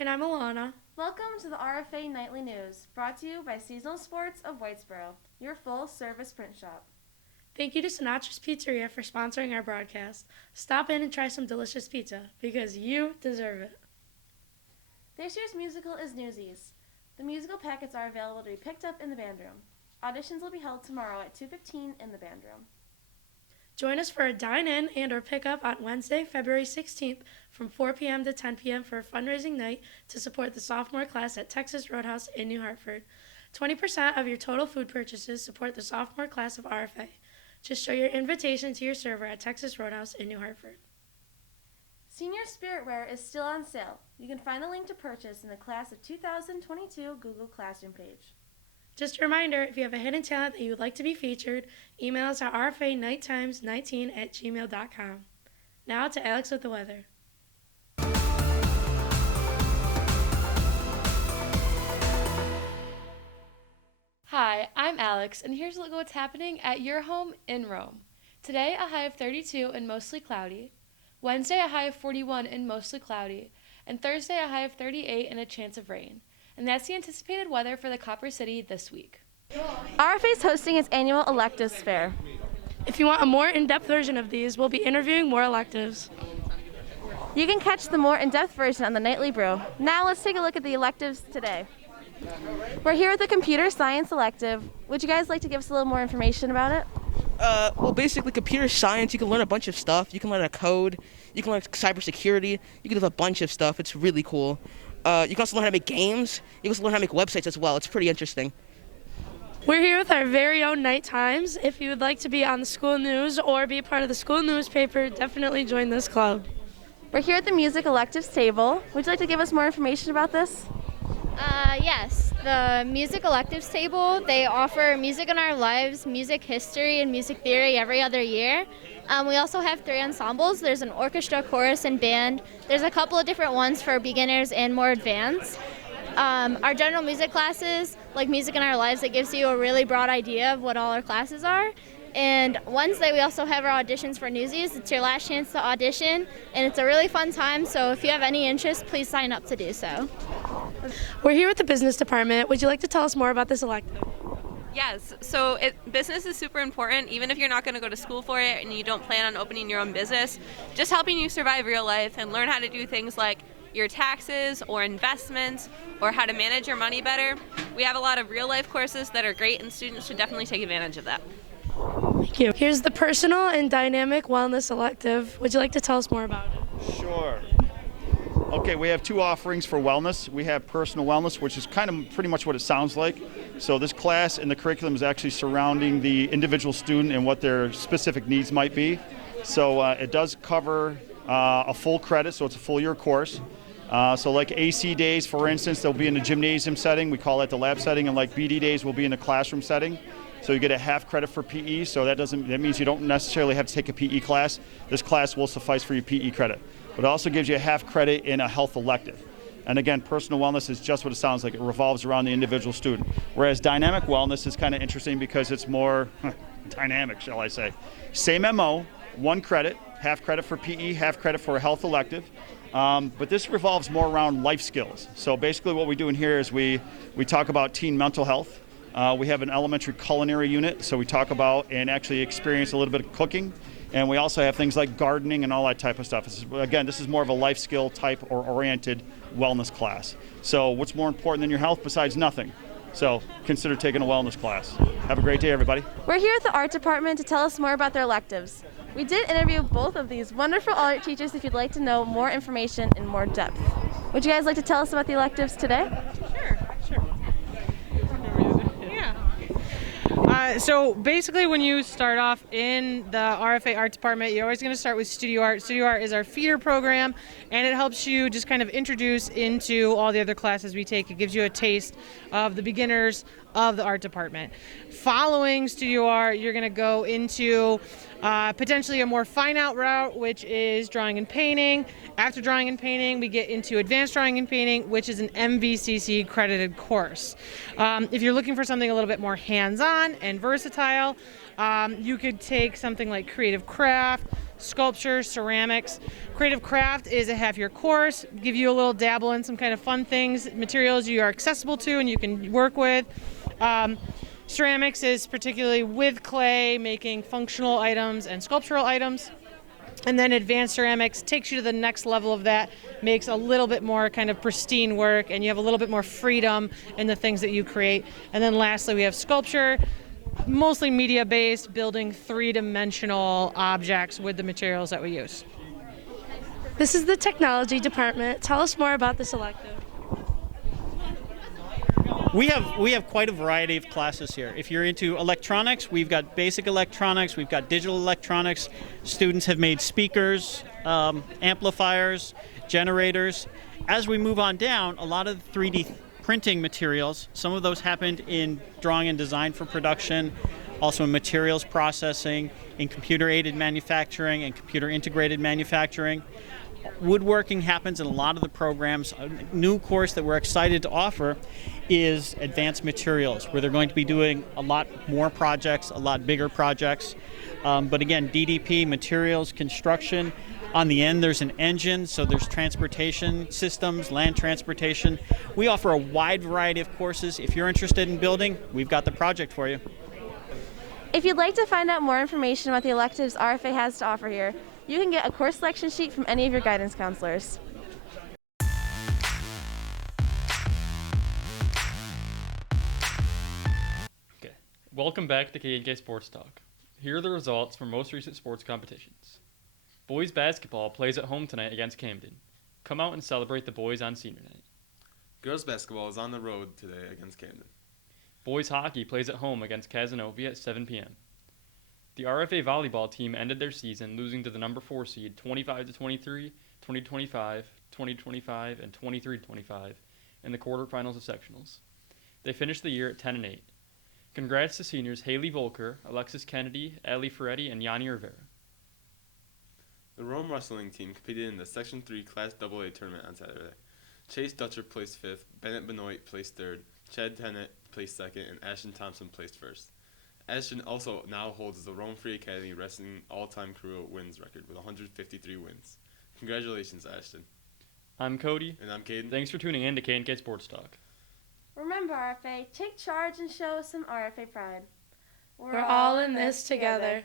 And I'm Alana. Welcome to the RFA Nightly News, brought to you by Seasonal Sports of Whitesboro, your full-service print shop. Thank you to Sinatra's Pizzeria for sponsoring our broadcast. Stop in and try some delicious pizza, because you deserve it. This year's musical is Newsies. The musical packets are available to be picked up in the band room. Auditions will be held tomorrow at 2:15 in the band room. Join us for a dine-in and or pickup on Wednesday, February 16th from 4 p.m. to 10 p.m. for a fundraising night to support the sophomore class at Texas Roadhouse in New Hartford. 20% of your total food purchases support the sophomore class of RFA. Just show your invitation to your server at Texas Roadhouse in New Hartford. Senior Spiritwear is still on sale. You can find the link to purchase in the Class of 2022 Google Classroom page. Just a reminder, if you have a hidden talent that you would like to be featured, email us at rfanightimes19@gmail.com. Now to Alex with the weather. Hi, I'm Alex, and here's a look at what's happening at your home in Rome. Today, a high of 32 and mostly cloudy. Wednesday, a high of 41 and mostly cloudy. And Thursday, a high of 38 and a chance of rain. And that's the anticipated weather for the Copper City this week. RFA is hosting its annual Electives Fair. If you want a more in-depth version of these, we'll be interviewing more electives. You can catch the more in-depth version on the Nightly Brew. Now let's take a look at the electives today. We're here with the computer science elective. Would you guys like to give us a little more information about it? Well, basically, computer science, you can learn a bunch of stuff. You can learn a code. You can learn cybersecurity. You can do a bunch of stuff. It's really cool. You can also learn how to make games. You can also learn how to make websites as well. It's pretty interesting. We're here with our very own Night Times. If you would like to be on the school news or be a part of the school newspaper, definitely join this club. We're here at the music electives table. Would you like to give us more information about this? Yes, the music electives table, they offer music in our lives, music history, and music theory every other year. We also have 3 ensembles. There's an orchestra, chorus, and band. There's a couple of different ones for beginners and more advanced. Our general music classes, like Music in Our Lives, it gives you a really broad idea of what all our classes are. And Wednesday, we also have our auditions for Newsies. It's your last chance to audition, and it's a really fun time, so if you have any interest, please sign up to do so. We're here with the business department. Would you like to tell us more about this elective? Yes, so business is super important, even if you're not going to go to school for it and you don't plan on opening your own business. Just helping you survive real life and learn how to do things like your taxes or investments or how to manage your money better. We have a lot of real life courses that are great, and students should definitely take advantage of that. Thank you. Here's the personal and dynamic wellness elective. Would you like to tell us more about it? Sure. Okay, we have 2 offerings for wellness. We have personal wellness, which is kind of pretty much what it sounds like. So this class and the curriculum is actually surrounding the individual student and what their specific needs might be. So it does cover a full credit, so it's a full year course. So like AC days, for instance, they'll be in the gymnasium setting. We call that the lab setting, and like BD days will be in the classroom setting. So you get a half credit for PE, so that means you don't necessarily have to take a PE class. This class will suffice for your PE credit. But it also gives you a half credit in a health elective. And again, personal wellness is just what it sounds like. It revolves around the individual student. Whereas dynamic wellness is kind of interesting because it's more dynamic, shall I say. Same MO, 1 credit, half credit for PE, half credit for a health elective. But this revolves more around life skills. So basically what we do in here is we talk about teen mental health. We have an elementary culinary unit, so we talk about and actually experience a little bit of cooking. And we also have things like gardening and all that type of stuff. This is more of a life skill type or oriented wellness class. So what's more important than your health besides nothing? So consider taking a wellness class. Have a great day, everybody. We're here at the art department to tell us more about their electives. We did interview both of these wonderful art teachers if you'd like to know more information in more depth. Would you guys like to tell us about the electives today? Sure. So basically when you start off in the RFA art department, you're always going to start with studio art. Studio art is our feeder program, and it helps you just kind of introduce into all the other classes we take. It gives you a taste of the beginners of the art department. Following studio art, you're going to go into potentially a more fine out route, which is drawing and painting. After drawing and painting, we get into advanced drawing and painting, which is an MVCC credited course. If you're looking for something a little bit more hands-on and versatile, you could take something like creative craft, sculpture, ceramics. Creative craft is a half-year course, give you a little dabble in some kind of fun things, materials you are accessible to and you can work with. Ceramics is particularly with clay, making functional items and sculptural items. And then advanced ceramics takes you to the next level of that, makes a little bit more kind of pristine work, and you have a little bit more freedom in the things that you create. And then lastly, we have sculpture, mostly media-based, building three-dimensional objects with the materials that we use. This is the technology department. Tell us more about this elective. We have quite a variety of classes here. If you're into electronics, we've got basic electronics, we've got digital electronics. Students have made speakers, amplifiers, generators. As we move on down, a lot of 3D printing materials, some of those happened in drawing and design for production, also in materials processing, in computer-aided manufacturing and computer-integrated manufacturing. Woodworking happens in a lot of the programs. A new course that we're excited to offer is advanced materials, where they're going to be doing a lot more projects, a lot bigger projects. But again, DDP, materials, construction. On the end, there's an engine, so there's transportation systems, land transportation. We offer a wide variety of courses. If you're interested in building, we've got the project for you. If you'd like to find out more information about the electives RFA has to offer here, you can get a course selection sheet from any of your guidance counselors. Okay, welcome back to K&K Sports Talk. Here are the results from most recent sports competitions. Boys basketball plays at home tonight against Camden. Come out and celebrate the boys on senior night. Girls basketball is on the road today against Camden. Boys hockey plays at home against Casanova at 7 p.m. The RFA volleyball team ended their season losing to the number 4 seed 25-23, 20-25, 20-25, and 23-25 in the quarterfinals of sectionals. They finished the year at 10-8. Congrats to seniors Haley Volker, Alexis Kennedy, Allie Ferretti, and Yanni Rivera. The Rome wrestling team competed in the Section 3 Class AA tournament on Saturday. Chase Dutcher placed 5th, Bennett Benoit placed 3rd, Chad Tennant placed 2nd, and Ashton Thompson placed 1st. Ashton also now holds the Rome Free Academy Wrestling all-time career wins record with 153 wins. Congratulations, Ashton. I'm Cody. And I'm Caden. Thanks for tuning in to K&K Sports Talk. Remember, RFA, take charge and show some RFA pride. We're all in this together.